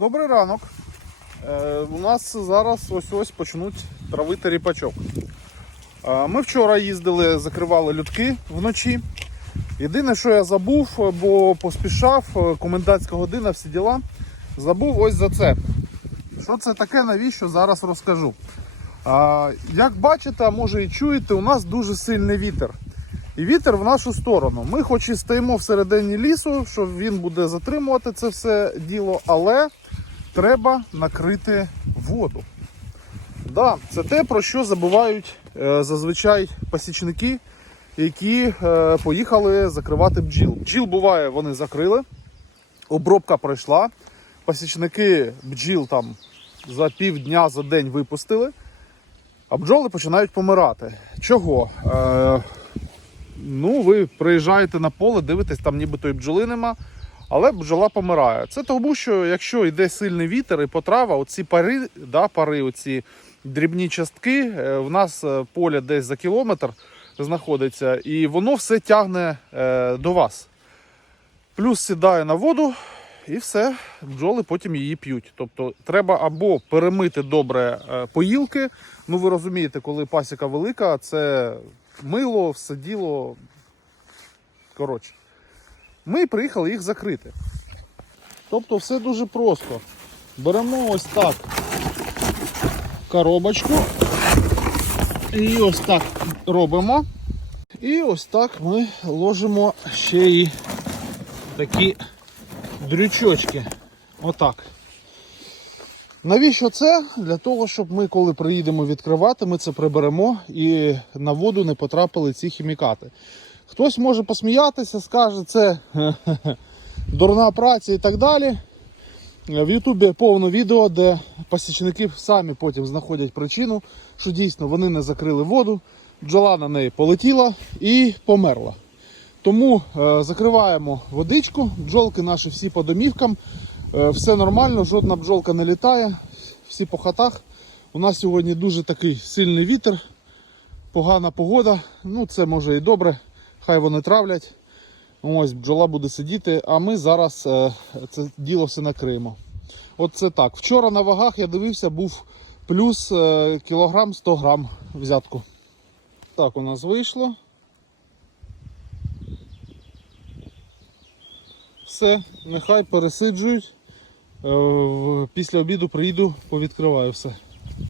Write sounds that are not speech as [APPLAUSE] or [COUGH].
Добрий ранок. Е, у нас зараз ось ось почнуть травити ріпачок. Е, ми вчора їздили, закривали людки вночі. Єдине, що я забув, бо поспішав, е, комендантська година, всі діла. Забув ось за це. Що це таке, навіщо зараз розкажу. А, як бачите, а може і чуєте, у нас дуже сильний вітер. І вітер в нашу сторону. Ми хоч і стоїмо всередині лісу, що він буде затримувати це все діло, але треба накрити воду. Да, це те, про що забувають е, зазвичай пасічники, які е, поїхали закривати бджіл. Бджіл буває, вони закрили, обробка пройшла. Пасічники бджіл там за півдня, за день випустили, а бджоли починають помирати. Чого? Е, ну, ви приїжджаєте на поле, дивитесь, там нібито і бджоли нема, але бджола помирає. Це тому, що якщо йде сильний вітер і потрава, оці пари, да, пари, оці дрібні частки, е, в нас е, поле десь за кілометр знаходиться, і воно все тягне е, до вас. Плюс сідає на воду, і все, бджоли потім її п'ють. Тобто треба або перемити добре поїлки. Ну ви розумієте, коли пасіка велика, це мило, все діло. Коротше. Ми приїхали їх закрити. Тобто все дуже просто. Беремо ось так коробочку. І ось так робимо. І ось так ми ложимо ще й такі дрючочки. Отак. Навіщо це? Для того, щоб ми, коли приїдемо відкривати, ми це приберемо і на воду не потрапили ці хімікати. Хтось може посміятися, скаже, це [LAUGHS] дурна праця і так далі. В Ютубі повно відео, де пасічники самі потім знаходять причину, що дійсно вони не закрили воду, бджола на неї полетіла і померла. Тому е, закриваємо водичку, бджолки наші всі по домівкам, е, все нормально, жодна бджолка не літає, всі по хатах. У нас сьогодні дуже такий сильний вітер, погана погода. Ну це може і добре, хай вони травлять. Ось бджола буде сидіти, а ми зараз е, це діло все накриємо. От це так. Вчора на вагах я дивився, був плюс е, кілограм 100 грам взятку. Так у нас вийшло. Все, нехай пересиджують. Е, Після обіду приїду, повідкриваю все.